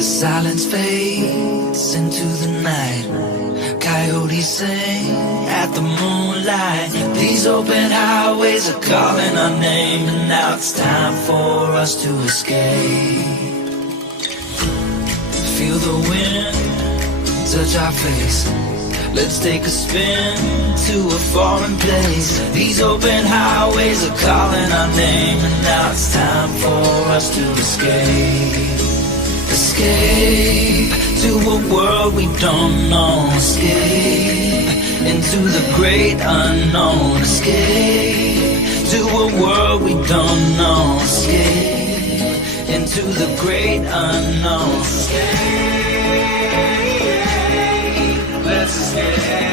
The silence fades into the night. Coyotes sing at the moonlight. These open highways are calling our name, and now it's time for us to escape. Feel the wind touch our face. Let's take a spin to a foreign place. These open highways are calling our name, and now it's time for us to escape. Escape to a world we don't know. Escape into the great unknown. Escape to a world we don't know. Escape into the great unknown. Escape, let's escape.